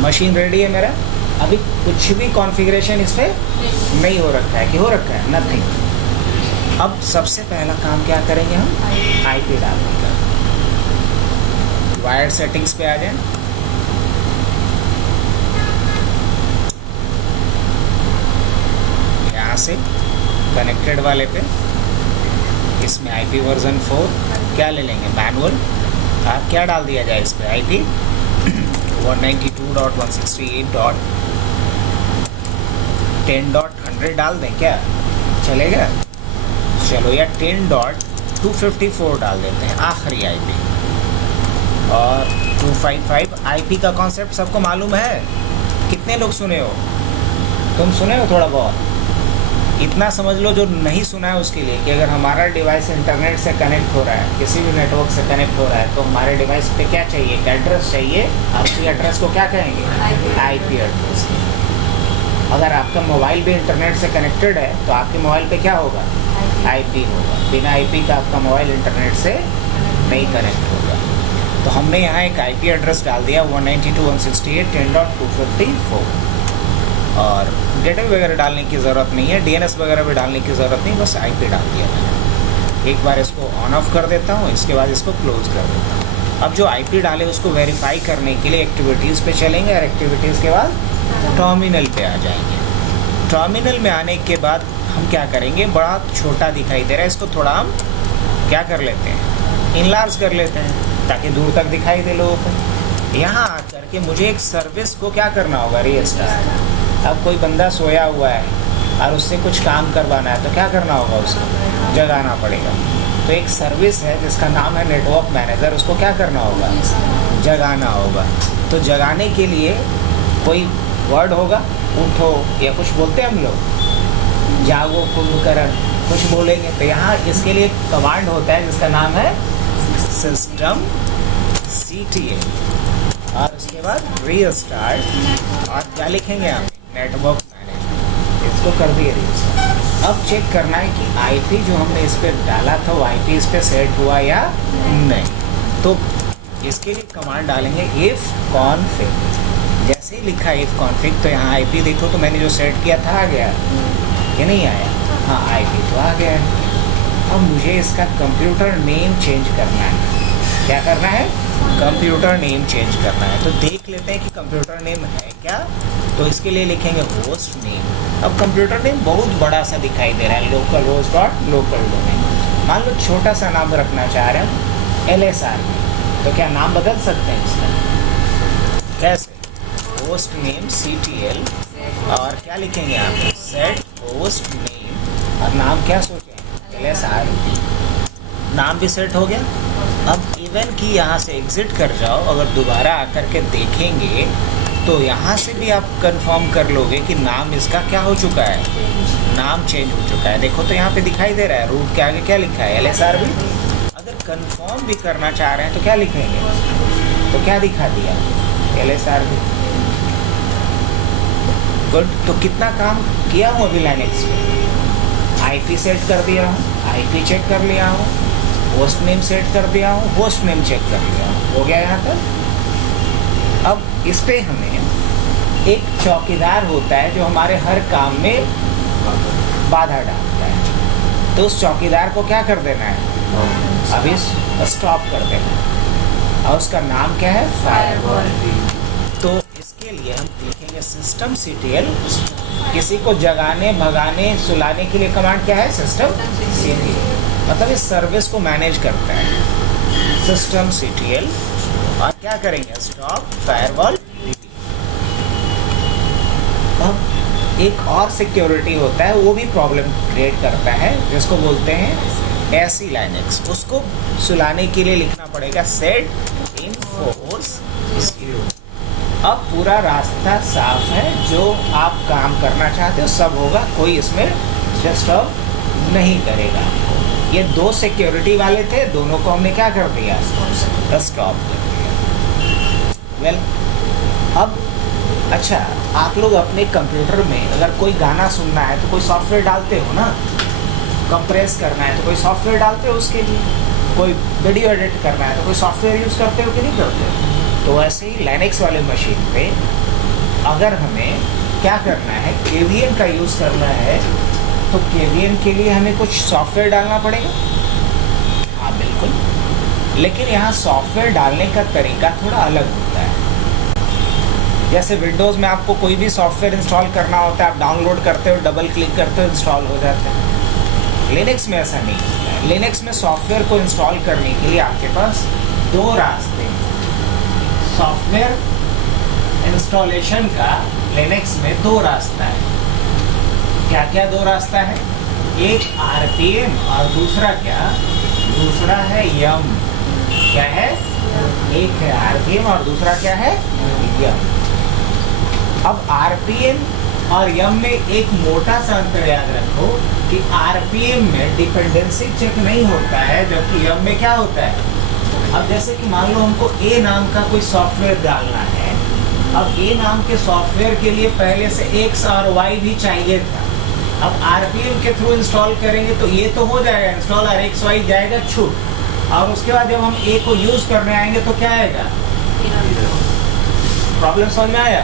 Machine ready है मेरा, अभी कुछ भी कॉन्फ़िगरेशन इस पर नहीं हो रखा है कि हो रखा है, नथिंग। अब सबसे पहला काम क्या करेंगे हम, आईपी डालने का। वायर्ड सेटिंग्स पे आ जाए, यहाँ से कनेक्टेड वाले पे, इसमें आईपी वर्जन 4 क्या ले लेंगे, मैनुअल। आप क्या डाल दिया जाए इस पर, आईपी 192.168.10.100 डाल दें क्या, चलेगा? चलो, या 10.254 डाल देते हैं, आखिरी आईपी। और 255 आईपी का कॉन्सेप्ट सबको मालूम है? कितने लोग सुने हो? तुम सुने हो थोड़ा बहुत? इतना समझ लो जो नहीं सुना है उसके लिए, कि अगर हमारा डिवाइस इंटरनेट से कनेक्ट हो रहा है, किसी भी नेटवर्क से कनेक्ट हो रहा है, तो हमारे डिवाइस पे क्या चाहिए, एक एड्रेस चाहिए। आपकी एड्रेस को क्या कहेंगे, आईपी एड्रेस। अगर आपका मोबाइल भी इंटरनेट से कनेक्टेड है तो आपके मोबाइल पे क्या होगा, आईपी होगा। बिना आईपी का आपका मोबाइल इंटरनेट से नहीं कनेक्ट होगा। तो हमने यहाँ एक आईपी एड्रेस डाल दिया 192.168.10.254, और गेटवे वगैरह डालने की ज़रूरत नहीं है, डीएनएस वगैरह भी डालने की ज़रूरत नहीं, बस आईपी डाल दिया मैंने। एक बार इसको ऑन ऑफ कर देता हूँ, इसके बाद इसको क्लोज कर देता हूँ। अब जो आईपी डाले उसको वेरीफाई करने के लिए एक्टिविटीज़ पे चलेंगे, और एक्टिविटीज़ के बाद टर्मिनल पे आ जाएंगे। टर्मिनल में आने के बाद हम क्या करेंगे, बड़ा छोटा दिखाई दे रहा है, इसको थोड़ा हम क्या कर लेते हैं, इनलार्ज कर लेते हैं, ताकि दूर तक दिखाई दे लोगों को। यहाँ आकर के मुझे एक सर्विस को क्या करना होगा, रीस्टार्ट। अब कोई बंदा सोया हुआ है और उससे कुछ काम करवाना है तो क्या करना होगा, उसको जगाना पड़ेगा। तो एक सर्विस है जिसका नाम है नेटवर्क मैनेजर, उसको क्या करना होगा, जगाना होगा। तो जगाने के लिए कोई वर्ड होगा, उठो या कुछ बोलते हैं हम लोग, जागो कुंभकर्ण, कुछ बोलेंगे। तो यहाँ इसके लिए कमांड होता है जिसका नाम है सिस्टम CTL, और उसके बाद रीस्टार्ट, और क्या लिखेंगे हम, नेटवर्क मैनेजर। इसको कर दिए रीस्टार्ट। अब चेक करना है कि आईपी जो हमने इस पर डाला था वो आईपी इस पर सेट हुआ या नहीं। तो इसके लिए कमांड डालेंगे इफ कॉन्फिग। जैसे ही लिखा इफ कॉन्फिग, तो यहाँ आईपी देखो, तो मैंने जो सेट किया था आ गया कि नहीं आया, हाँ आईपी तो आ गया है। अब मुझे इसका कंप्यूटर नेम चेंज करना है। क्या करना है, कंप्यूटर नेम चेंज करना है। तो देख लेते हैं कि कंप्यूटर नेम है क्या। तो इसके लिए लिखेंगे होस्ट नेम। अब कंप्यूटर नेम बहुत बड़ा सा दिखाई दे रहा है, local host dot local domain. मान लो छोटा सा नाम रखना चाह रहे हैं LSR में, तो क्या नाम बदल सकते हैं इसका, कैसे, होस्ट नेम CTL, और क्या लिखेंगे आप, सेट होस्ट नेम, और नाम क्या सोचें, LSR। नाम भी सेट हो गया। अब इवन कि यहाँ से एग्ज़िट कर जाओ, अगर दोबारा आकर के देखेंगे तो यहाँ से भी आप कंफर्म कर लोगे कि नाम इसका क्या हो चुका है, नाम चेंज हो चुका है। देखो तो यहाँ पे दिखाई दे रहा है, रूट के आगे क्या लिखा है, LSR भी। अगर कंफर्म भी करना चाह रहे हैं तो क्या लिखेंगे, तो क्या दिखा दिया, LSR भी। गुड। तो कितना काम किया हूँ अभी लाइनेक्स में, आईपी सेट कर दिया हूँ, आईपी चेक कर लिया हूँ, होस्ट नेम सेट कर दिया हूँ, होस्ट नेम चेक कर लिया हूँ, हो गया यहाँ तक। अब इस पे हमें एक चौकीदार होता है जो हमारे हर काम में बाधा डालता है। तो उस चौकीदार को क्या कर देना है, अभी स्टॉप कर देना है, और उसका नाम क्या है, फायरवॉल। तो इसके लिए हम लिखेंगे सिस्टम CTL। किसी को जगाने, भगाने, सुलाने के लिए कमांड क्या है, सिस्टम CTL। मतलब इस सर्विस को मैनेज करता है सिस्टम CTL। और क्या करेंगे, स्टॉप फायरवॉल। अब एक और सिक्योरिटी होता है, वो भी प्रॉब्लम क्रिएट करता है, जिसको बोलते हैं SE Linux। उसको सुलाने के लिए लिखना पड़ेगा सेट इनफोर्स जीरो। अब पूरा रास्ता साफ है, जो आप काम करना चाहते हो सब होगा, कोई इसमें डिस्टर्ब नहीं करेगा। ये दो सिक्योरिटी वाले थे, दोनों को हमने क्या कर दिया, स्टॉप कर दिया। वेल, अब अच्छा, आप लोग अपने कंप्यूटर में अगर कोई गाना सुनना है तो कोई सॉफ्टवेयर डालते हो ना, कंप्रेस करना है तो कोई सॉफ्टवेयर डालते हो उसके लिए, कोई वीडियो एडिट करना है तो कोई सॉफ्टवेयर यूज़ करते हो कि नहीं करते हो। तो वैसे ही लाइनेक्स वाले मशीन पे अगर हमें क्या करना है, KVM का यूज़ करना है, तो KVM के लिए हमें कुछ सॉफ्टवेयर डालना पड़ेगा। हाँ बिल्कुल, लेकिन यहाँ सॉफ्टवेयर डालने का तरीका थोड़ा अलग होता है। जैसे विंडोज़ में आपको कोई भी सॉफ्टवेयर इंस्टॉल करना होता है, आप डाउनलोड करते हो, डबल क्लिक करते हो, इंस्टॉल हो जाता है। लिनक्स में ऐसा नहीं होता है। लिनक्स में सॉफ्टवेयर को इंस्टॉल करने के लिए आपके पास दो रास्ते हैं। सॉफ्टवेयर इंस्टॉलेशन का लिनक्स में दो रास्ता है। क्या क्या दो रास्ता है? एक RPM और दूसरा क्या? दूसरा है यम। क्या है? एक है RPM और दूसरा क्या है? यम। अब RPM और यम में एक मोटा सा अंतर याद रखो कि RPM में डिपेंडेंसी चेक नहीं होता है, जबकि यम में क्या होता है? अब जैसे कि मान लो हमको A नाम का कोई सॉफ्टवेयर डालना है। अब A नाम के सॉफ्टवेयर के लिए पहले से X और Y भी चाहिए था। अब RPM के थ्रू इंस्टॉल करेंगे तो ये तो हो जाएगा इंस्टॉल, और XY जाएगा छूट। और उसके बाद जब हम A को यूज करने आएंगे तो क्या आएगा? प्रॉब्लम समझ में आया?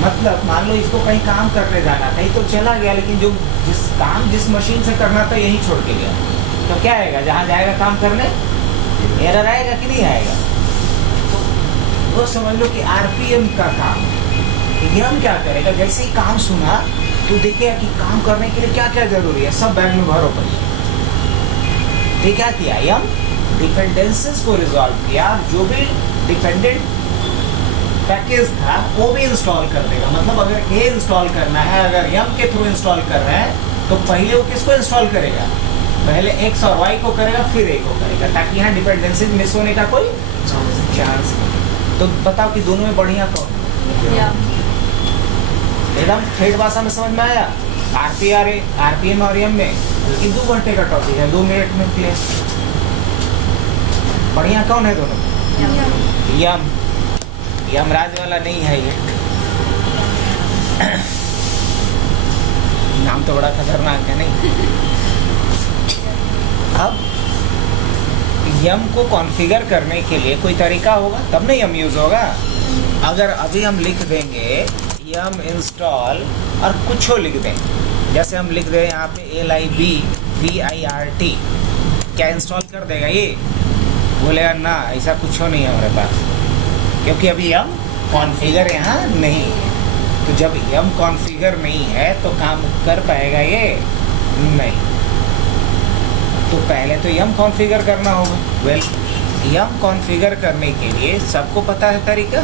मतलब मान लो इसको कहीं काम करने जाना था, तो चला गया, लेकिन जो जिस मशीन से करना था यही छोड़ के गया, तो क्या आएगा? जहाँ जाएगा काम करने एरर आएगा कि नहीं आएगा? तो समझ लो कि RPM का काम है। यम क्या करेगा? जैसे ही काम सुना तो देखिए कि काम करने के लिए क्या क्या जरूरी है, सब बैग में भरो पड़िए। तो क्या किया? यम डिपेंडेंसीज को रिजॉल्व किया, जो भी डिपेंडेंट पैकेज था वो भी इंस्टॉल कर देगा। मतलब अगर A इंस्टॉल करना है, अगर यम के थ्रू इंस्टॉल कर रहे हैं, तो पहले वो किसको इंस्टॉल करेगा? पहले X और Y को करेगा, फिर A को करेगा, ताकि यहाँ डिपेंडेंसी मिस होने का कोई चांस नहीं। तो बताओ कि दोनों में बढ़िया कौन है? एकदम ठेठ भाषा में समझ में आया? RPM और यम में 2 घंटे का टॉपिक है, 2 मिनट में क्लियर। बढ़िया कौन है दोनों? यम। यमराज वाला नहीं है ये। नाम तो बड़ा खतरनाक है नहीं? अब यम को कॉन्फ़िगर करने के लिए कोई तरीका होगा, तब नहीं यम यूज होगा। अगर अभी हम लिख देंगे यम इंस्टॉल और कुछ लिख दें, जैसे हम लिख दें यहाँ पे LIBVIRT, क्या इंस्टॉल कर देगा ये? बोलेगा ना, ऐसा कुछ नहीं है हमारे पास, क्योंकि अभी यम कॉन्फ़िगर यहाँ नहीं है। तो जब यम कॉन्फ़िगर नहीं है तो काम कर पाएगा ये? नहीं। तो पहले तो यम कॉन्फ़िगर करना होगा। यम कॉन्फ़िगर करने के लिए सबको पता है तरीका?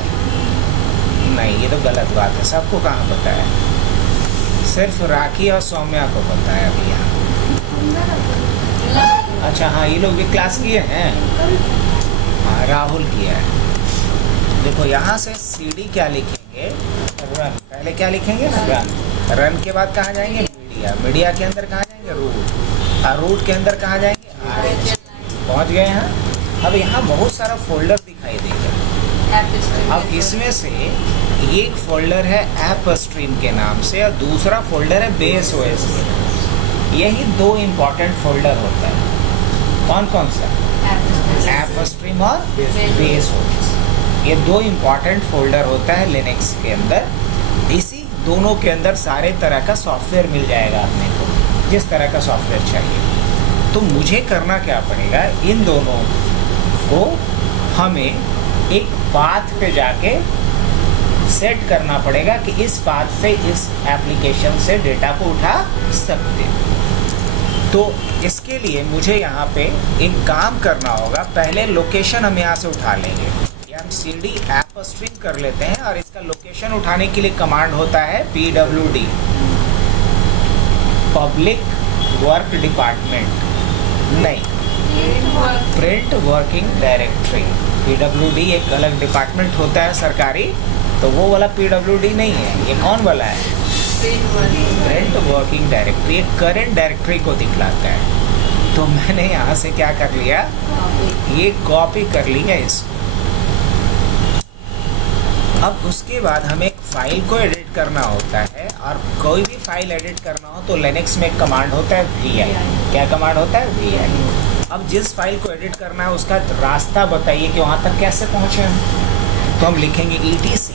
नहीं, ये तो गलत बात है। सबको कहाँ पता है? सिर्फ राखी और सौम्या को पता है अभी यहाँ। अच्छा हाँ, ये लोग भी क्लास किए हैं। हाँ, राहुल किया है। देखो यहाँ से CD क्या लिखेंगे? रन। पहले क्या लिखेंगे? रन। रन के बाद कहाँ जाएंगे? मीडिया। मीडिया के अंदर कहाँ जाएंगे? रूट। और रूट के अंदर कहाँ जाएंगे? RH। पहुँच गए हैं। अब यहाँ बहुत सारा फोल्डर दिखाई देगा। अब इसमें से एक फोल्डर है ऐप स्ट्रीम के नाम से और दूसरा फोल्डर है बेस OS के नाम से। यही 2 इम्पॉर्टेंट फोल्डर होता है। कौन कौन सा? ऐप स्ट्रीम और बेस OS। ये 2 इम्पॉर्टेंट फोल्डर होता है लिनक्स के अंदर। इसी दोनों के अंदर सारे तरह का सॉफ्टवेयर मिल जाएगा अपने को, जिस तरह का सॉफ्टवेयर चाहिए। तो मुझे करना क्या पड़ेगा? इन दोनों को हमें एक पाथ पे जाके सेट करना पड़ेगा कि इस पाथ से इस एप्लीकेशन से डेटा को उठा सकते हैं। तो इसके लिए मुझे यहाँ पे एक काम करना होगा। पहले लोकेशन हम यहाँ से उठा लेंगे। हम CD ऐप स्ट्रीम कर लेते हैं और इसका लोकेशन उठाने के लिए कमांड होता है PWD, पब्लिक वर्क डिपार्टमेंट, नहीं, प्रिंट वर्किंग डायरेक्टरी। PWD एक अलग डिपार्टमेंट होता है सरकारी, तो वो वाला PWD नहीं है। ये कौन वाला है? Print working directory. एक करंट डायरेक्टरी को दिखलाता है। तो मैंने यहाँ से क्या कर लिया? ये कॉपी कर लिया इसको। अब उसके बाद हमें एक फाइल को एडिट करना होता है, और कोई भी फाइल एडिट करना हो तो लिनक्स में एक कमांड होता है VI। क्या कमांड होता है? VI। अब जिस फाइल को एडिट करना है उसका रास्ता बताइए कि वहाँ तक कैसे पहुँचे हम। तो हम लिखेंगे ETC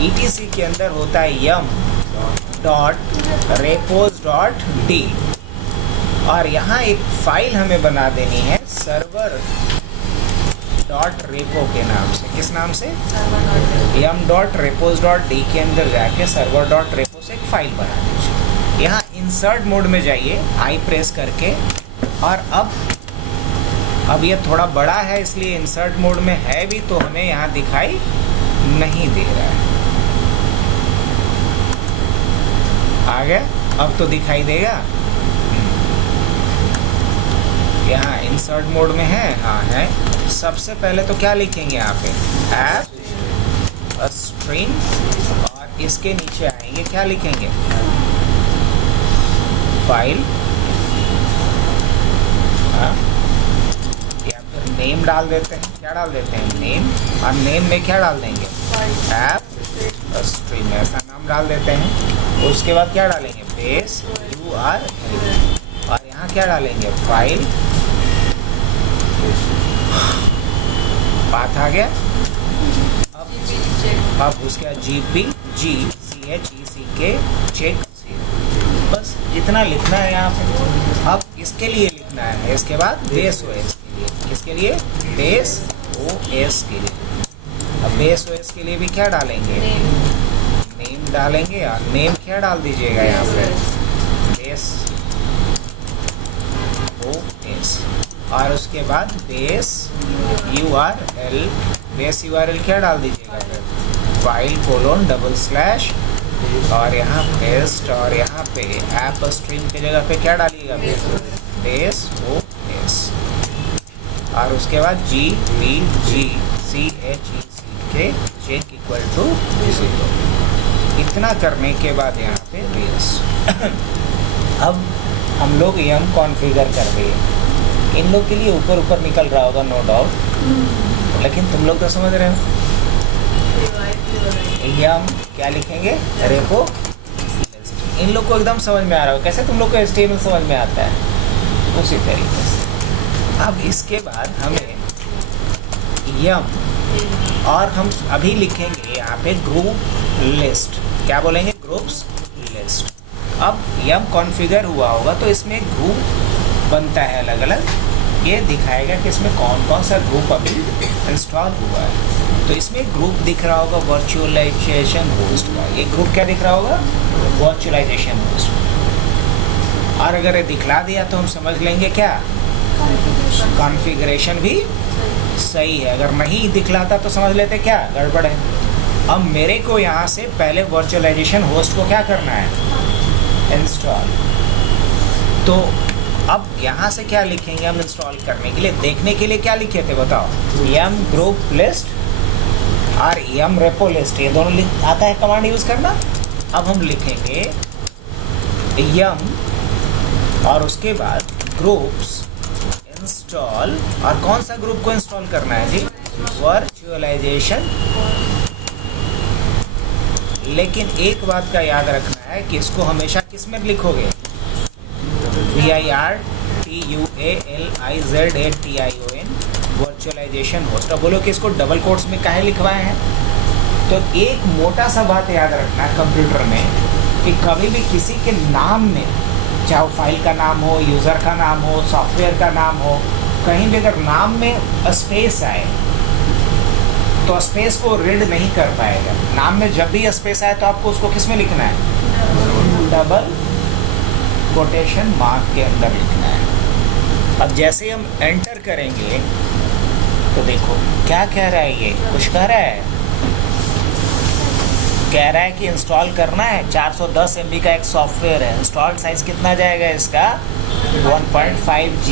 ETC के अंदर होता है yum dot repos dot d, और यहाँ एक फाइल हमें बना देनी है सर्वर डॉट रेपो के नाम से। किस नाम से? yum dot repos dot d के अंदर जाके सर्वर डॉट रेपो से एक फाइल बना दीजिए। यहाँ इंसर्ट मोड में जाइए आई प्रेस करके, और अब ये थोड़ा बड़ा है इसलिए इंसर्ट मोड में है भी तो हमें यहाँ दिखाई नहीं दे रहा है। आ गया? अब तो दिखाई देगा। यहाँ इंसर्ट मोड में है, हाँ है। सबसे पहले तो क्या लिखेंगे यहाँ पे? ऐप स्ट्रीम, और इसके नीचे आएंगे क्या लिखेंगे? फाइल, हाँ, या फिर नेम डाल देते हैं। क्या डाल देते हैं? नेम, और नेम में क्या डाल देंगे? ऐप स्ट्रीम, ऐसा नाम डाल देते हैं। उसके बाद क्या डालेंगे? बेस URL, और यहाँ क्या डालेंगे? फाइल पाथ आ गया। अब उसके बाद GPGCHECK चेक, बस इतना लिखना है यहाँ पे। अब इसके लिए लिखना है, इसके बाद बेस OS के लिए। किसके लिए? बेस OS के लिए। अब बेस OS के लिए भी क्या डालेंगे? नेम डालेंगे, और नेम क्या डाल दीजिएगा यहाँ पे? बेस OS, और उसके बाद बेस URL, बेस URL क्या डाल दीजिएगा? फाइल :/, और यहाँ पेस्ट, और यहाँ पे ऐप स्ट्रीम की जगह पे क्या डालिएगा? बेस OS, और उसके बाद GPGCHECK चेक इक्वल टू 0। इतना करने के बाद यहाँ पे बेस अब हम लोग यम कॉन्फ़िगर कर रहे हैं। इन लोग के लिए ऊपर ऊपर निकल रहा होगा नो डाउट, लेकिन तुम लोग तो समझ रहे हो। यम क्या लिखेंगे? Repo list. इन लोग को एकदम समझ में आ रहा हो, कैसे तुम लोग को HTML समझ में आता है, उसी तरीके से। अब इसके बाद हमें यम, और हम अभी लिखेंगे यहाँ पे ग्रुप लिस्ट। क्या बोलेंगे? Groups list. अब यम कॉन्फ़िगर हुआ होगा तो इसमें ग्रुप बनता है अलग अलग, ये दिखाएगा कि इसमें कौन कौन सा ग्रुप अभी इंस्टॉल हुआ है। तो इसमें ग्रुप दिख रहा होगा वर्चुअलाइजेशन होस्ट का। ये ग्रुप क्या दिख रहा होगा? Virtualization host. और अगर ये दिखला दिया तो हम समझ लेंगे क्या? कॉन्फ़िगरेशन भी सही है। अगर नहीं दिखलाता तो समझ लेते क्या गड़बड़ है। अब मेरे को यहाँ से पहले वर्चुअलाइजेशन होस्ट को क्या करना है? इंस्टॉल। तो अब यहाँ से क्या लिखेंगे हम इंस्टॉल करने के लिए? देखने के लिए क्या लिखे थे बताओ? यम ग्रुप लिस्ट और यम रेपो लिस्ट, ये दोनों आता है कमांड यूज़ करना। अब हम लिखेंगे यम और उसके बाद ग्रुप्स इंस्टॉल, और कौन सा ग्रुप को इंस्टॉल करना है जी? वर्चुअलाइजेशन। लेकिन एक बात का याद रखना है कि इसको हमेशा किस में लिखोगे? VIRTUALIZATION virtualization host. अब बोलो कि इसको डबल कोट्स में काहे लिखवाए हैं? तो एक मोटा सा बात याद रखना है कंप्यूटर में कि कभी भी किसी के नाम में, चाहे वो फाइल का नाम हो, यूज़र का नाम हो, सॉफ्टवेयर का नाम हो, कहीं भी अगर नाम में स्पेस आए तो स्पेस को रीड नहीं कर पाएगा। नाम में जब भी स्पेस आए तो आपको उसको किस में लिखना है? डबल कोटेशन मार्क के अंदर लिखना है। अब जैसे हम एंटर करेंगे तो देखो क्या कह रहा है, ये कुछ कह रहा है, कह रहा है कि इंस्टॉल करना है। 410 MB का एक सॉफ्टवेयर है। इंस्टॉल साइज कितना जाएगा इसका? 1.5G।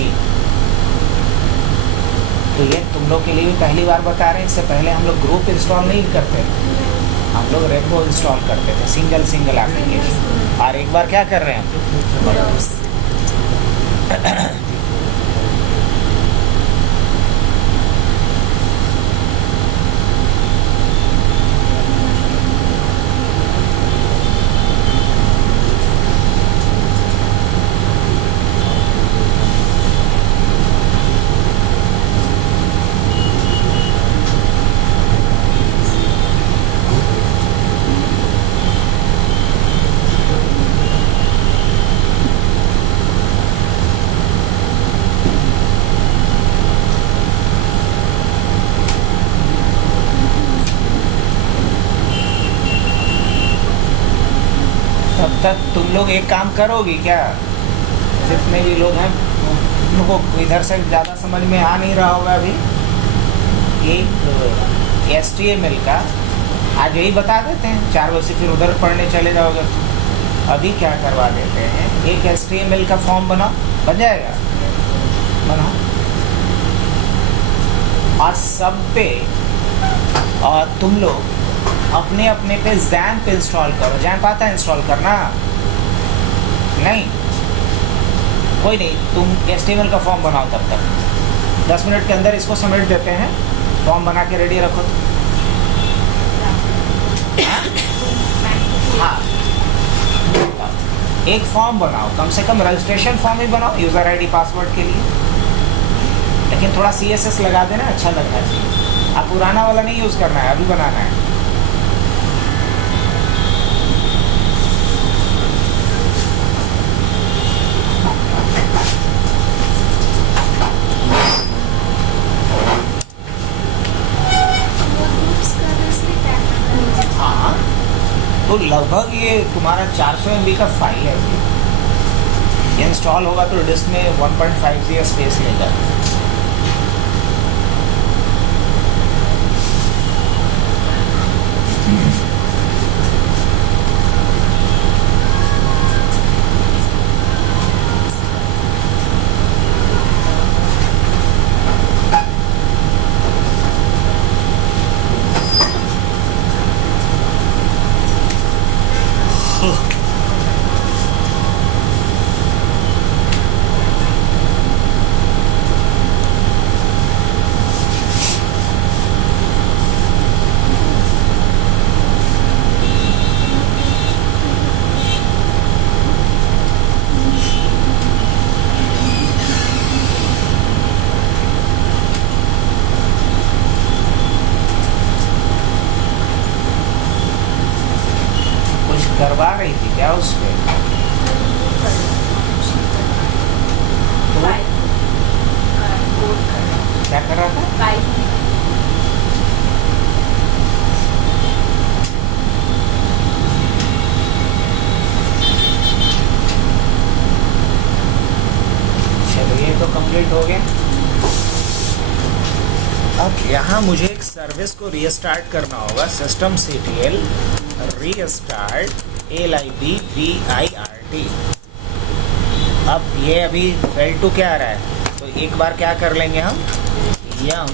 तो ये तुम लोग के लिए भी पहली बार बता रहे हैं। इससे पहले हम लोग ग्रुप इंस्टॉल नहीं करते, हम लोग रेपो इंस्टॉल करते थे, सिंगल एप्लीकेशन। और एक बार क्या कर रहे हैं हम? तक तुम लोग एक काम करोगी क्या? जितने भी लोग हैं उनको इधर से ज़्यादा समझ में आ नहीं रहा होगा अभी। एक HTML का आज यही बता देते हैं, 4 बजे से फिर उधर पढ़ने चले जाओगे। अभी क्या करवा देते हैं, एक HTML का फॉर्म बनाओ, बन जाएगा, बनाओ। और सब पे और तुम लोग अपने अपने पे XAMPP इंस्टॉल करो। XAMPP आता है इंस्टॉल करना? नहीं, कोई नहीं, तुम HTML का फॉर्म बनाओ। तब तक 10 मिनट के अंदर इसको सबमिट देते हैं, फॉर्म बना के रेडी रखो। हाँ, एक फॉर्म बनाओ, कम से कम रजिस्ट्रेशन फॉर्म ही बनाओ यूज़र ID पासवर्ड के लिए, लेकिन थोड़ा CSS लगा देना, अच्छा लगना चाहिए। आप पुराना वाला नहीं यूज़ करना है, अभी बनाना है। हाँ, तो लगभग ये तुम्हारा 400 MB का फाइल है। ये इंस्टॉल होगा तो डिस्क में 1.5 GB स्पेस लेगा। करवा रही थी क्या उस पे? क्या कर रहा था? चलो ये तो कंप्लीट हो गया। अब यहाँ मुझे एक सर्विस को रीस्टार्ट करना होगा। systemctl restart LIBVIRT। अब ये अभी fail to क्या आ रहा है, तो एक बार क्या कर लेंगे हम, yum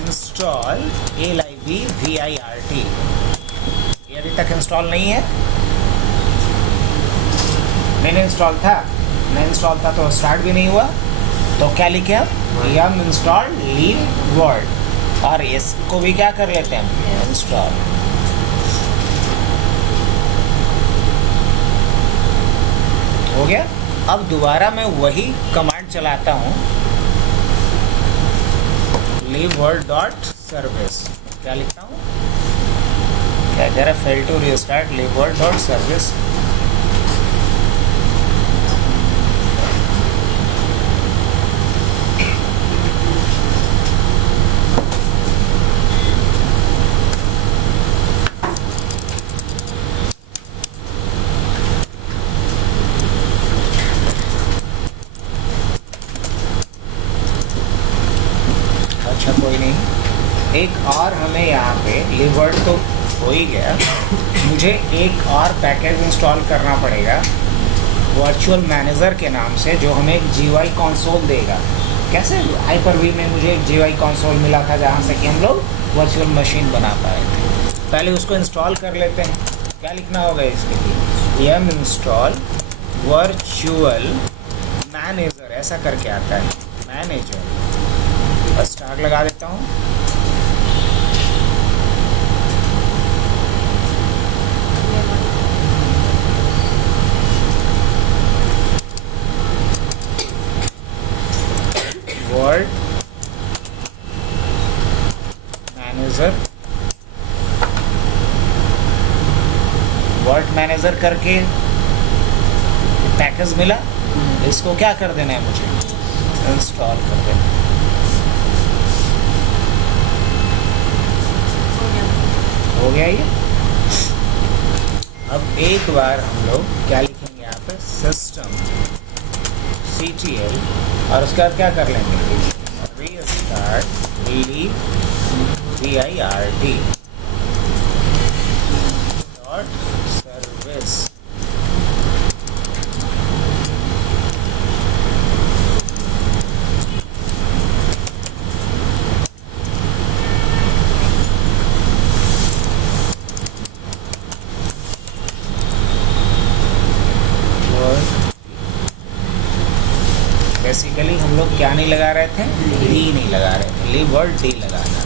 install LIBVIRT। ये अभी तक इंस्टॉल नहीं है, मैंने इंस्टॉल था, नहीं इंस्टॉल था तो स्टार्ट भी नहीं हुआ। तो क्या लिखे हम, yum install libvirt, और इसको भी क्या कर लेते हैं, इंस्टॉल। हो गया। अब दोबारा मैं वही कमांड चलाता हूँ, libvirt.service। क्या लिखता हूँ, क्या कह रहा है, fail to restart libvirt.service। कोई नहीं, एक और हमें यहाँ पे libvirt तो हो ही गया, मुझे एक और पैकेज इंस्टॉल करना पड़ेगा वर्चुअल मैनेजर के नाम से, जो हमें एक GUI कंसोल देगा। कैसे, Hyper-V में मुझे एक GUI कंसोल मिला था जहाँ से कि हम लोग वर्चुअल मशीन बना पाए थे। पहले उसको इंस्टॉल कर लेते हैं। क्या लिखना होगा इसके लिए, yum install वर्चुअल मैनेजर, ऐसा करके आता है, मैनेजर। बस स्टार्ट लगा देता हूँ। वर्ड मैनेजर, वर्ड मैनेजर करके पैकेज मिला, इसको क्या कर देना है, मुझे इंस्टॉल कर देना। हो गया ये। अब एक बार हम लोग क्या सिस्टम CTL और उसके बाद क्या कर लेंगे, restart leave VIRT dot service. Basically हम लोग क्या नहीं लगा रहे थे, डी नहीं लगा रहे थे, लीव और डी लगाना था।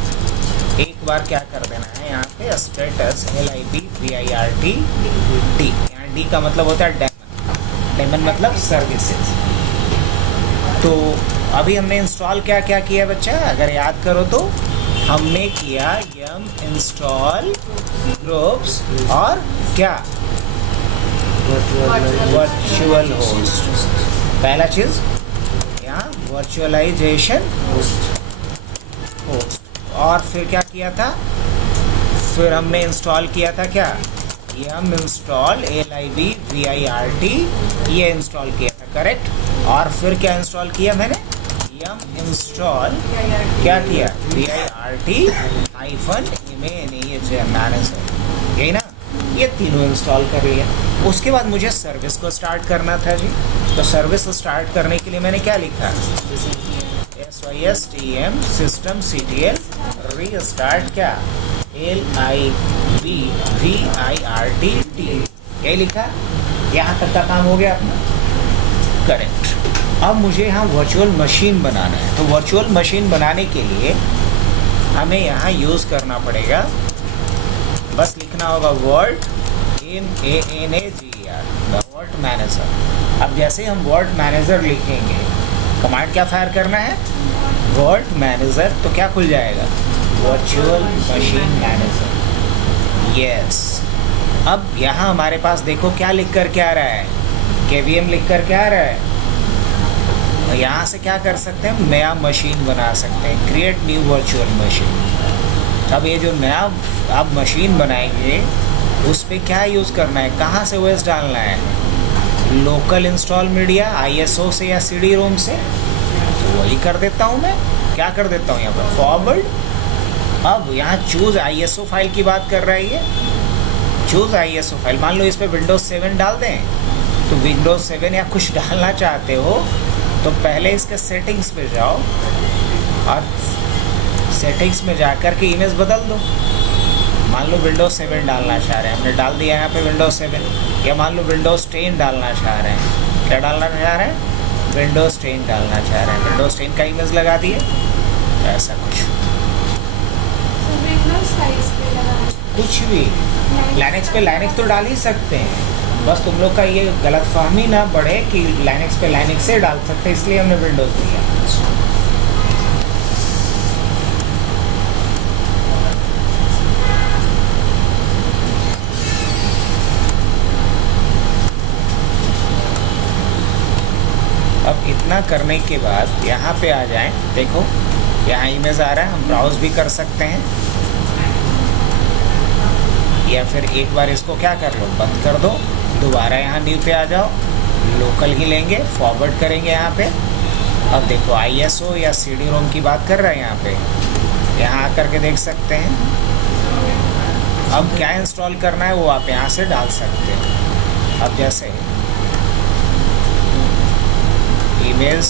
एक बार क्या कर देना है यहाँ पे स्टेटस LIV VIRT डी, यहाँ डी का मतलब होता है डेमन, डेमन मतलब सर्विसेज। तो अभी हमने इंस्टॉल क्या क्या किया बच्चा, अगर याद करो तो हमने किया yum इंस्टॉल ग्रुप्स और क्या, वर्चुअल होस्ट। पहला चीज यहाँ वर्चुअलाइजेशन होस्ट, और फिर क्या किया था, फिर हमने इंस्टॉल किया था क्या, yum इंस्टॉल LIV VIRT, ये इंस्टॉल किया था, करेक्ट। और फिर क्या इंस्टॉल किया मैंने, yum इंस्टॉल क्या किया, VIRT -image मैनेजर, यही ना, ये तीनों इंस्टॉल कर लिया। उसके बाद मुझे सर्विस को स्टार्ट करना था जी, तो सर्विस को स्टार्ट करने के लिए मैंने क्या लिखा, SYSTM सिस्टम CTL रीस्टार्ट क्या, LIV VIRT यही लिखा। यहाँ तक का काम हो गया अपना, करेक्ट। अब मुझे यहाँ वर्चुअल मशीन बनाना है, तो वर्चुअल मशीन बनाने के लिए हमें यहाँ यूज़ करना पड़ेगा, बस लिखना होगा वर्ड MANAGER वर्ड मैनेजर। अब जैसे हम वर्ड मैनेजर लिखेंगे, कमांड क्या फायर करना है, वर्ड मैनेजर, तो क्या खुल जाएगा, वर्चुअल मशीन मैनेजर, यस। अब यहाँ हमारे पास देखो क्या लिख कर क्या आ रहा है, KVM लिख कर क्या आ रहा है, और यहाँ से क्या कर सकते हैं, नया मशीन बना सकते हैं, क्रिएट न्यू वर्चुअल मशीन। अब ये जो नया आप मशीन बनाएंगे उस पर क्या यूज़ करना है, कहाँ से OS डालना है, लोकल इंस्टॉल मीडिया ISO से या CD-ROM से, तो वही कर देता हूँ मैं, क्या कर देता हूँ यहाँ पर फॉरवर्ड। अब यहाँ चूज़ ISO फाइल की बात कर रहा है ये, चूज़ ISO फाइल, मान लो इस पर Windows 7 डाल दें, तो Windows 7 या कुछ डालना चाहते हो तो पहले इसके सेटिंग्स पे जाओ और सेटिंग्स में जा कर के इमेज बदल दो। मान लो Windows 7 डालना चाह रहे हैं, हमने डाल दिया यहाँ पे Windows 7, या मान लो Windows 10 डालना चाह रहे हैं, क्या डालना चाह रहे हैं, Windows 10 डालना चाह रहे हैं, Windows 10 का इमेज लगा दिए, ऐसा कुछ भी। Linux पे Linux तो डाल ही सकते हैं, बस तुम लोग का ये गलतफहमी ना बढ़े कि Linux पे Linux से डाल सकते हैं, इसलिए हमने Windows दिया। अब इतना करने के बाद यहाँ पे आ जाएं, देखो यहाँ इमेज आ रहा है, हम ब्राउज भी कर सकते हैं, या फिर एक बार इसको क्या कर लो, बंद कर दो, दोबारा यहाँ न्यू पे आ जाओ, लोकल ही लेंगे, फॉरवर्ड करेंगे यहाँ पे। अब देखो ISO या CD-ROM की बात कर रहे हैं यहाँ पे, यहाँ आकर के देख सकते हैं। अब क्या इंस्टॉल करना है वो आप यहाँ से डाल सकते हैं। अब जैसे इमेज,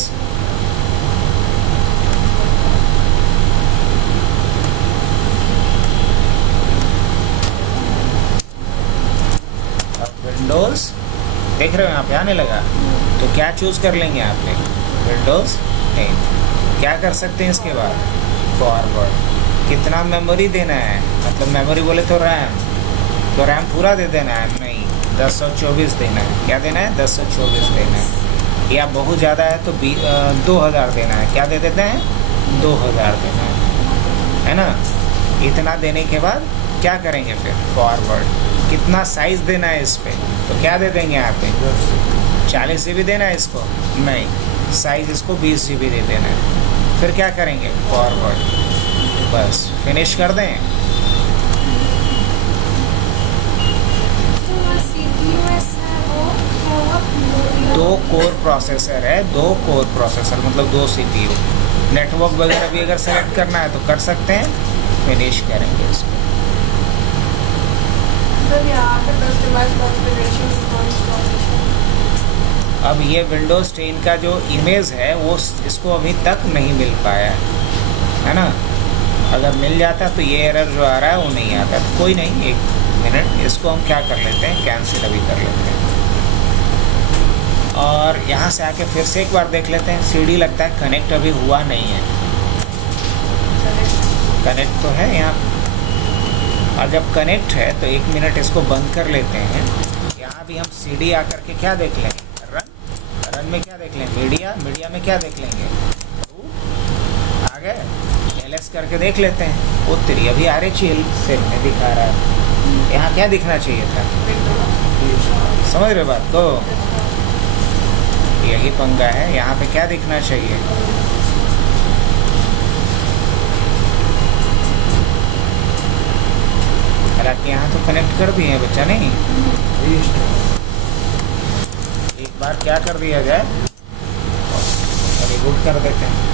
अब विंडोज देख रहे हो यहाँ पे आने लगा, तो क्या चूज़ कर लेंगे यहाँ पे, Windows 10। क्या कर सकते हैं इसके बाद, फॉरवर्ड। कितना मेमोरी देना है, मतलब मेमोरी बोले तो रैम, तो रैम पूरा दे देना है, नहीं 1024 देना है। क्या देना है, 1024 देना है, या बहुत ज़्यादा है तो 2000 देना है। क्या दे देते हैं, 2000 देना है ना। इतना देने के बाद क्या करेंगे फिर, फॉरवर्ड। कितना साइज़ देना है इस पर, तो क्या दे देंगे यहाँ पे, 40 GB देना है इसको, नहीं साइज़ इसको 20 GB दे देना है। फिर क्या करेंगे, फॉरवर्ड, बस फिनिश कर दें। 2 कोर प्रोसेसर है, 2 कोर प्रोसेसर मतलब 2 CPU। नेटवर्क वगैरह भी अगर सेलेक्ट करना है तो कर सकते हैं, फिनिश करेंगे इसको। सर यहाँ पे कस्टमाइज कॉन्फ़िगरेशन अब ये विंडोज़ 10 का जो इमेज है वो इसको अभी तक नहीं मिल पाया है ना। अगर मिल जाता तो ये एरर जो आ रहा है वो नहीं आता। तो कोई नहीं, 1 मिनट, इसको हम क्या कर लेते हैं, कैंसिल अभी कर लेते हैं। और यहाँ से आके फिर से एक बार देख लेते हैं। सीडी लगता है कनेक्ट अभी हुआ नहीं है। कनेक्ट तो है यहाँ, और जब कनेक्ट है तो 1 मिनट इसको बंद कर लेते हैं। यहाँ भी हम सीडी आकर के क्या देख लेंगे, रन में क्या देख लेंगे, मीडिया में क्या देख लेंगे, आ गए। LS करके देख लेते हैं, वो 3 अभी RHEL सेल में दिखा रहा है। यहाँ क्या दिखना चाहिए था, समझ रहे बात को, यही पंगा है। यहाँ पे क्या दिखना चाहिए, हालांकि यहाँ तो कनेक्ट कर दिए हैं बच्चा, नहीं एक बार क्या कर दिया जाए, रिबूट कर देते हैं।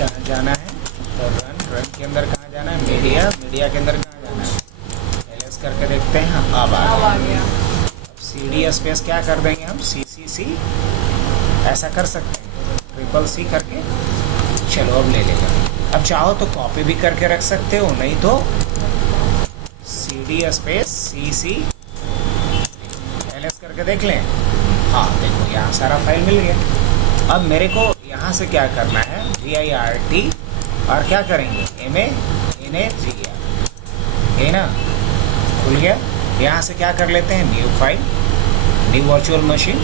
कहाँ जाना है, तो रन के अंदर कहाँ जाना है, मीडिया के अंदर कहाँ जाना है, LS करके देखते हैं। अब आ गया। अब CD स्पेस क्या कर देंगे हम, CCC ऐसा कर सकते हैं, CCC करके, चलो अब ले लेगा। अब चाहो तो कॉपी भी करके रख सकते हो, नहीं तो CD स्पेस CC LS करके देख लें। हाँ देखो यहाँ सारा फाइल मिल गया। अब मेरे को यहाँ से क्या करना है, VIRT और क्या करेंगे, MANAGR, ये ना खुल गया। यहाँ से क्या कर लेते हैं, new file, new virtual machine.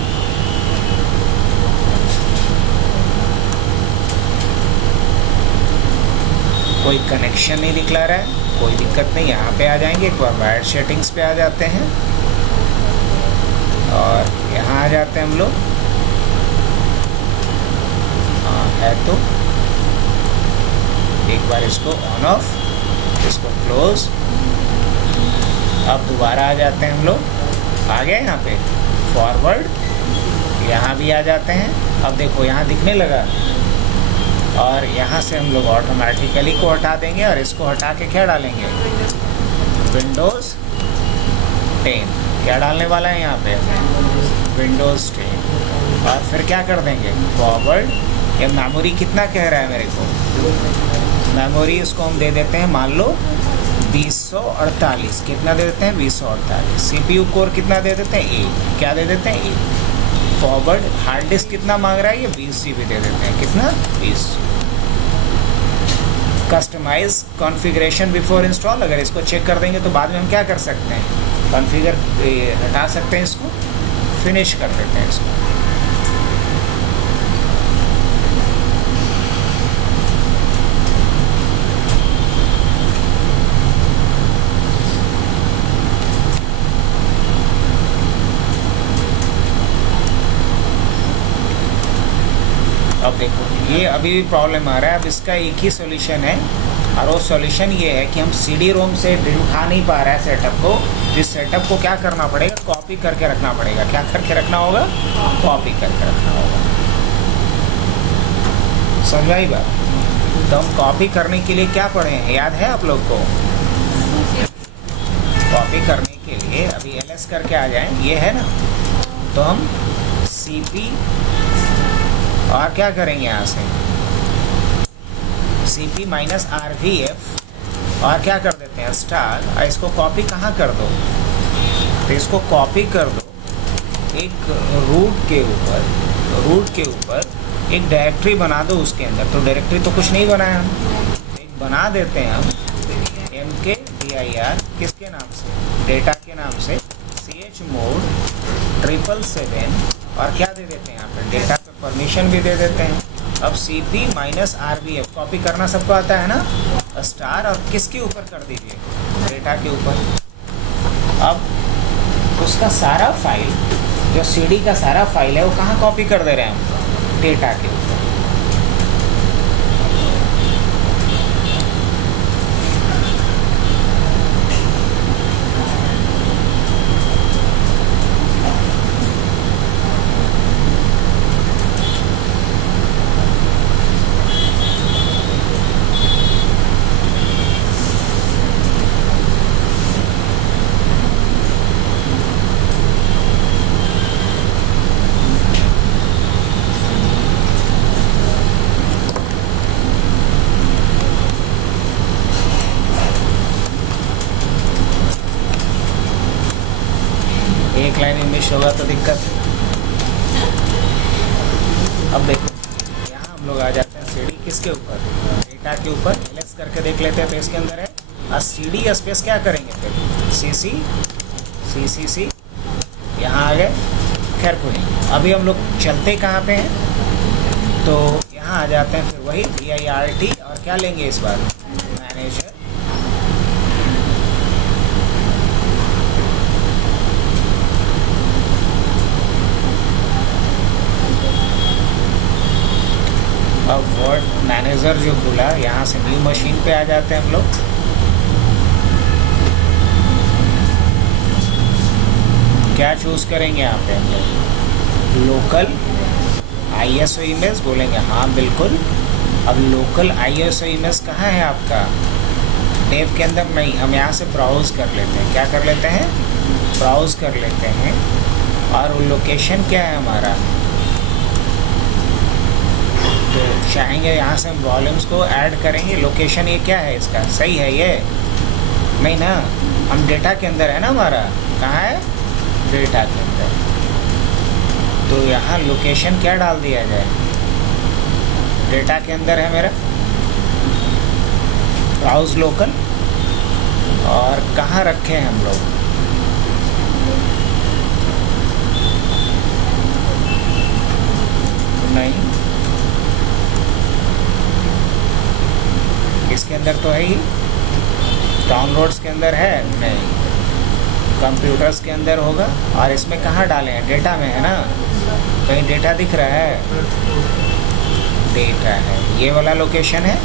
कोई कनेक्शन नहीं दिखला रहा है, कोई दिक्कत नहीं। यहाँ पे आ जाएंगे, एक बार वायर्ड सेटिंग्स पे आ जाते हैं और यहाँ आ जाते हैं हम लोग। है तो एक बार इसको ऑन ऑफ, इसको क्लोज। अब दोबारा आ जाते हैं हम लोग, आ गए यहाँ पे फॉरवर्ड, यहाँ भी आ जाते हैं। अब देखो यहाँ दिखने लगा और यहाँ से हम लोग ऑटोमेटिकली को हटा देंगे और इसको हटा के क्या डालेंगे, विंडोज़ 10। क्या डालने वाला है यहाँ पे, विंडोज़ 10। और फिर क्या कर देंगे, फॉरवर्ड। ये मेमोरी कितना कह रहा है मेरे को, मेमोरी इसको हम दे देते हैं, मान लो 2048। कितना दे देते हैं, 2048। CPU कोर कितना दे देते हैं, 1। क्या दे देते हैं, 1। फॉरवर्ड हार्ड डिस्क कितना मांग रहा है, ये 20 GB दे देते हैं। कितना, 20। कस्टमाइज कॉन्फ़िगरेशन बिफोर इंस्टॉल, अगर इसको चेक कर देंगे तो बाद में हम क्या कर सकते हैं, कॉन्फ़िगर हटा सकते हैं, इसको फिनिश कर देते हैं इसको। अब देखो ये अभी भी प्रॉब्लम आ रहा है। अब इसका एक ही सॉल्यूशन है और वो सॉल्यूशन ये है कि हम CD-ROM से उठा नहीं पा रहा है सेटअप को। इस सेटअप को क्या करना पड़ेगा, कॉपी करके रखना पड़ेगा। क्या करके रखना होगा, कॉपी करके रखना होगा। समझाई बात। तो हम कॉपी करने के लिए क्या पढ़े हैं, याद है आप लोग को, कॉपी करने के लिए अभी ls करके आ जाएं, ये है ना, तो हम cp और क्या करेंगे यहाँ से cp माइनस RVF और क्या कर देते हैं स्टार, और इसको कॉपी कहाँ कर दो, तो इसको कॉपी कर दो एक रूट के ऊपर एक डायरेक्टरी बना दो उसके अंदर। तो डायरेक्टरी तो कुछ नहीं बनाया हम, एक बना देते हैं हम mkdir किसके नाम से, डेटा के नाम से, chmod 777 और क्या दे देते हैं यहाँ पर डेटा पे परमिशन भी दे देते हैं। अब cp माइनस RVF कॉपी करना सबको आता है ना, स्टार और किसके ऊपर कर दीजिए, डेटा के ऊपर। अब उसका सारा फाइल जो cd का सारा फाइल है वो कहाँ कॉपी कर दे रहे हैं हम, डेटा के ऊपर। एक लाइन मिस होगा तो दिक्कत। अब देखो यहाँ हम लोग आ जाते हैं cd किसके ऊपर, डेटा के ऊपर। ls करके देख लेते हैं तो इसके अंदर है, और cd स्पेस क्या करेंगे फिर cc यहाँ आ गए। खैर कोई नहीं, अभी हम लोग चलते कहाँ पे हैं, तो यहाँ आ जाते हैं फिर वही virt और क्या लेंगे इस बार, मैनेजर। अब वर्ड मैनेजर जो खुला, यहाँ से न्यू मशीन पे आ जाते हैं हम लोग। क्या चूज करेंगे यहाँ पे हम लोग, लोकल ISO इमेज बोलेंगे, हाँ बिल्कुल। अब लोकल ISO इमेज कहाँ है आपका, डेव के अंदर नहीं, हम यहाँ से ब्राउज कर लेते हैं। क्या कर लेते हैं, ब्राउज कर लेते हैं। और वो लोकेशन क्या है हमारा, तो चाहेंगे यहाँ से हम वॉल्यूम्स को ऐड करेंगे। लोकेशन ये क्या है इसका, सही है ये नहीं ना, हम डेटा के अंदर है ना हमारा, कहाँ है, डेटा के अंदर। तो यहाँ लोकेशन क्या डाल दिया जाए, डेटा के अंदर है मेरा, ब्राउज लोकल। और कहाँ रखे हैं हम लोग, नहीं इसके अंदर तो है ही, डाउनलोड्स के अंदर है नहीं, कंप्यूटर्स के अंदर होगा। और इसमें कहाँ डाले हैं, डेटा में है ना, कहीं डेटा दिख रहा है, डेटा है, ये वाला लोकेशन है,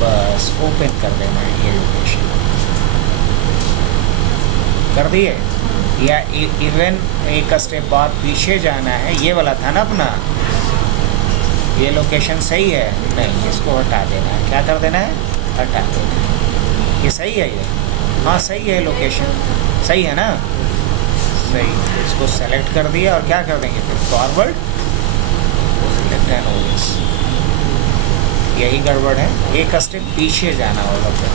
बस ओपन कर देना है ये लोकेशन, कर दिए। या इवन एक स्टेप बाद पीछे जाना है, ये वाला था ना अपना, ये लोकेशन सही है नहीं, इसको हटा देना है। क्या कर देना है, हटा देना है। ये सही है, ये हाँ सही है, लोकेशन सही है ना, सही। इसको सेलेक्ट कर दिया और क्या कर देंगे फिर, फॉरवर्ड सिलेक्ट एंड ओएस। यही गड़बड़ है, एक स्टेप पीछे जाना होगा फिर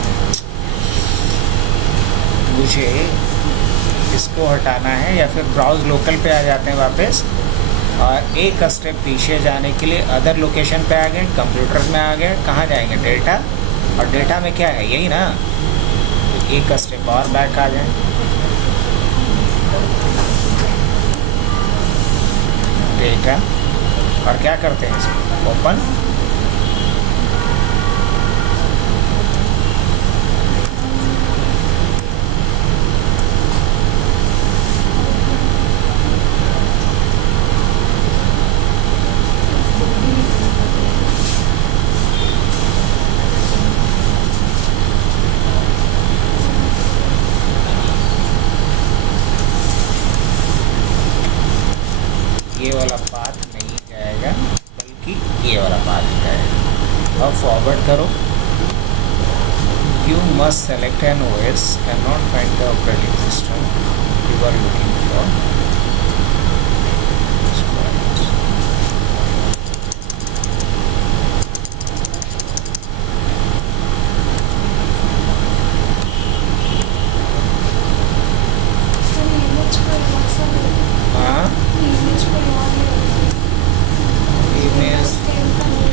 मुझे, इसको हटाना है। या फिर ब्राउज लोकल पे आ जाते हैं वापस, और एक स्टेप पीछे जाने के लिए अदर लोकेशन पे आ गए, कंप्यूटर में आ गए, कहाँ जाएंगे, डेटा। और डेटा में क्या है, यही ना, तो एक स्टेप और बैक आ जाए, डेटा। और क्या करते हैं इसको, ओपन। ये वाला पाथ नहीं जाएगा, बल्कि ये वाला पाथ जाएगा। अब फॉरवर्ड करो, You must select an OS and not find the operating system you are looking for. Sir image को अलग सा हाँ, इमेज को और इमेज स्कैन करने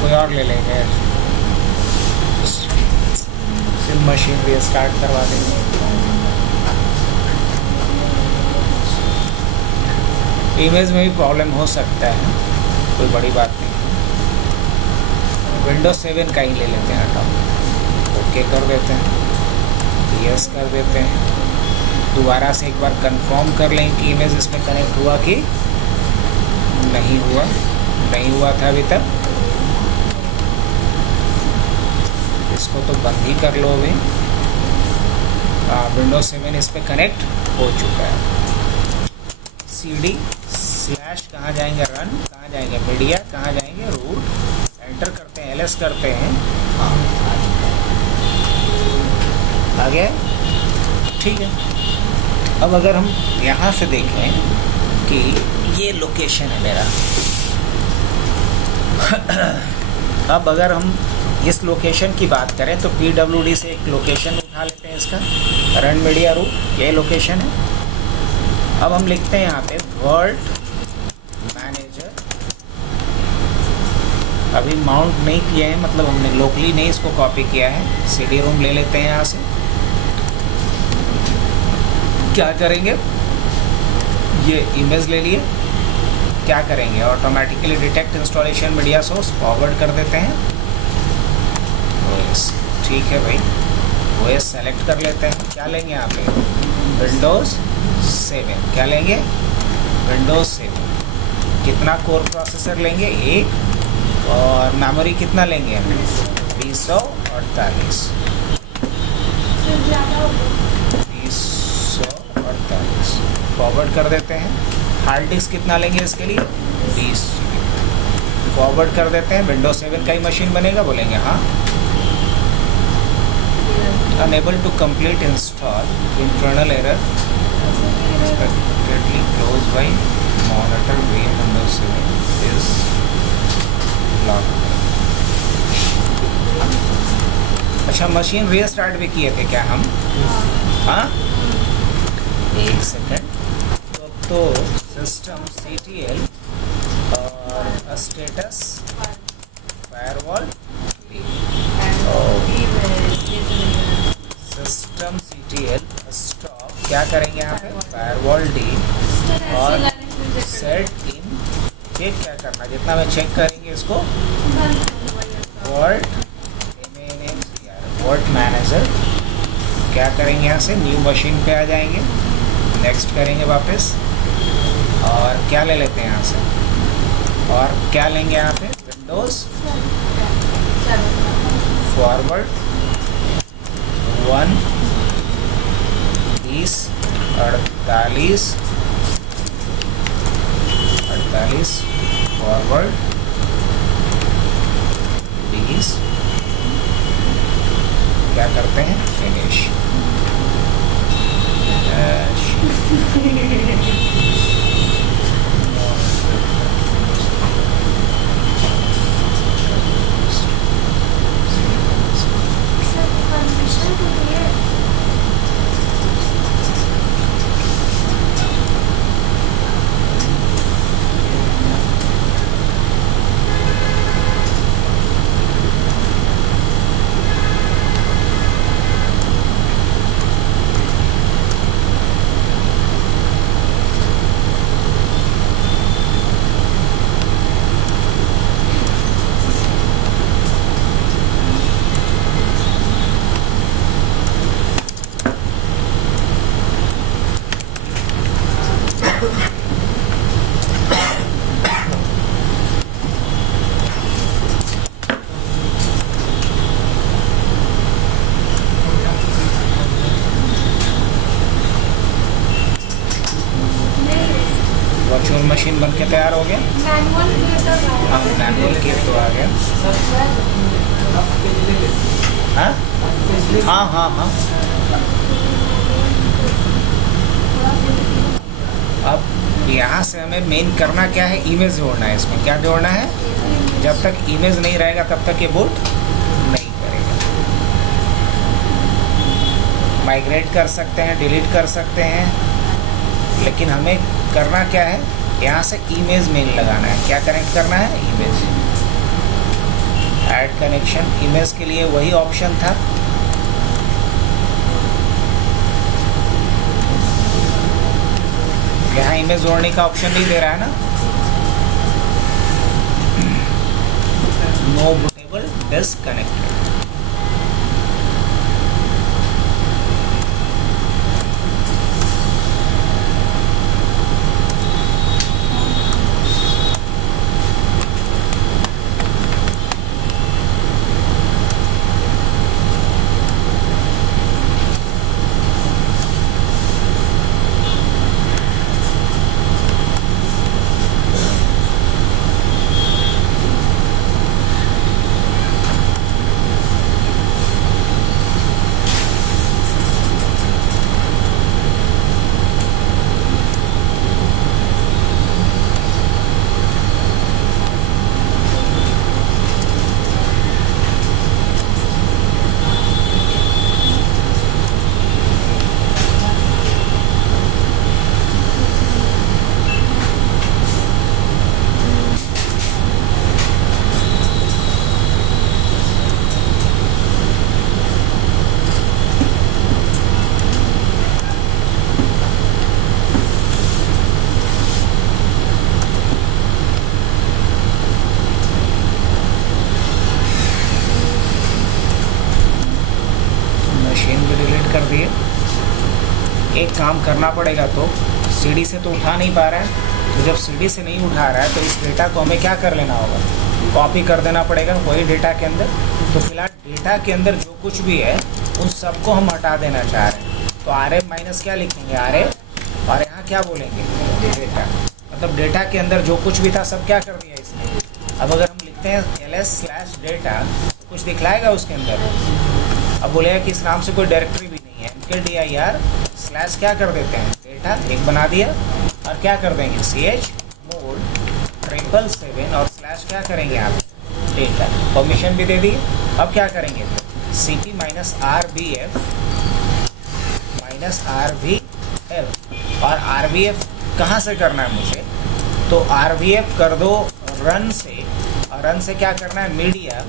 कोई और ले लेंगे, सिम मशीन भी स्टार्ट करवा देंगे। इमेज में भी प्रॉब्लम हो सकता है, कोई बड़ी बात नहीं है। विंडोज 7 का ही ले लेते हैं, हटाओ, ओके कर देते हैं, यस कर देते हैं। दोबारा से एक बार कंफर्म कर लें कि इमेज इसमें कनेक्ट हुआ कि नहीं हुआ, नहीं हुआ था अभी तक। इसको तो बंद ही कर लो अभी। विंडोज 7 इस पर कनेक्ट हो चुका है। CD स्लैश कहाँ जाएंगे, रन कहाँ जाएंगे, मीडिया कहाँ जाएंगे, रूट, एंटर करते हैं, LS करते हैं। हाँ, आ गया, ठीक है। अब अगर हम यहाँ से देखें कि ये लोकेशन है मेरा अब अगर हम इस लोकेशन की बात करें तो PWD से एक लोकेशन उठा लेते हैं इसका, रन मीडिया रूट, ये लोकेशन है। अब हम लिखते हैं यहाँ पे वर्ल्ड मैनेजर। अभी माउंट नहीं किया है, मतलब हमने लोकली नहीं इसको कॉपी किया है। CD रोम ले लेते हैं यहाँ से। क्या करेंगे, ये इमेज ले लिए, क्या करेंगे, automatically detect installation media source, forward कर देते हैं OS। ठीक है भाई, OS सेलेक्ट कर लेते हैं। क्या लेंगे यहाँ पे, विंडोज़ 7। क्या लेंगे, विंडोज़ 7। कितना कोर प्रोसेसर लेंगे, 1, और मेमोरी कितना लेंगे, 248। सर ज़्यादा हो गया। 248 फॉरवर्ड कर देते हैं। हार्ड डिस्क कितना लेंगे इसके लिए, 20 GB। फॉरवर्ड कर देते हैं। विंडोज 7 का ही मशीन बनेगा, बोलेंगे हाँ। Unable to complete install, internal error, expectedly close by monitor way Windows 7 is lock. अच्छा, मशीन रीस्टार्ट भी किए थे क्या हम, हाँ, एक सेकेंड। तो सिस्टम CTL और status firewall, system CTL stop, क्या करेंगे यहाँ पे, फायरवॉल D और सेट इन। चेक क्या करना, जितना में चेक करेंगे इसको, वर्ल्ड मैनेजर। क्या करेंगे, यहाँ से न्यू मशीन पे आ जाएंगे, नेक्स्ट करेंगे वापस, और क्या ले लेते हैं यहाँ से, और क्या लेंगे यहाँ पे, विंडोज़ फॉरवर्ड 1 20 48 फॉरवर्ड 20। क्या करते हैं, फिनिश। सर परमिशन तो दिए। वर्चुअल मशीन बन के तैयार हो गया। मैनुअल क्रिएटर हाँ, मैनुअल किट तो आ गया। हाँ हाँ हाँ हाँ। अब यहाँ से हमें मेन करना क्या है, इमेज जोड़ना है। इसमें क्या जोड़ना है, जब तक इमेज नहीं रहेगा तब तक ये बूट नहीं करेगा। माइग्रेट कर सकते हैं, डिलीट कर सकते हैं, लेकिन हमें करना क्या है, यहाँ से इमेज मेन लगाना है। क्या कनेक्ट करना है, इमेज। ऐड कनेक्शन, इमेज के लिए वही ऑप्शन था। यहाँ इमेज जोड़ने का ऑप्शन नहीं दे रहा है ना। No bootable disconnected. कर दिए। एक काम करना पड़ेगा, तो सीढ़ी से तो उठा नहीं पा रहा है, तो जब सीढ़ी से नहीं उठा रहा है तो इस डेटा को हमें क्या कर लेना होगा, कॉपी कर देना पड़ेगा वही डेटा के अंदर। तो फिलहाल डेटा के अंदर जो कुछ भी है उन सबको हम हटा देना चाह रहे हैं। तो आर एफ माइनस क्या लिखेंगे, आर एफ, और यहाँ क्या बोलेंगे, डेटा। मतलब डेटा के अंदर जो कुछ भी था सब क्या कर दिया इसने। अब अगर हम लिखते हैं ls/data तो कुछ दिखलाएगा उसके अंदर। अब बोलेगा कि इस नाम से कोई डायरेक्टरी भी नहीं है, mkdir/ क्या कर देते हैं, डेटा एक बना दिया, और क्या कर देंगे chmod 777 और / क्या करेंगे आप, डेटा। परमिशन भी दे दी। अब क्या करेंगे, cp -rbf और rbf कहाँ से करना है मुझे, तो rbf कर दो रन से, और रन से क्या करना है, मीडिया,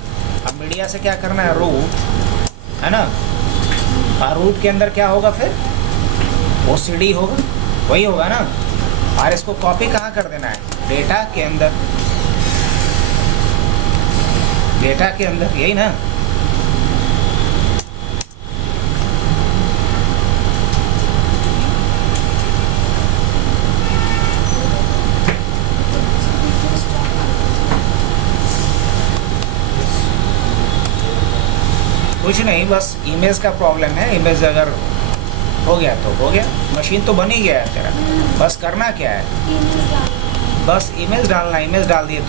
और मीडिया से क्या करना है, रूट, है ना। और रूट के अंदर क्या होगा फिर, वो cd होगा, वही होगा ना। और इसको कॉपी कहाँ कर देना है, डेटा के अंदर, डेटा के अंदर, यही ना। कुछ नहीं, बस इमेज का प्रॉब्लम है। इमेज अगर हो गया तो हो गया, मशीन तो बन ही गया है तेरा। बस करना क्या है, बस इमेज डालना, इमेज डाल दिए तो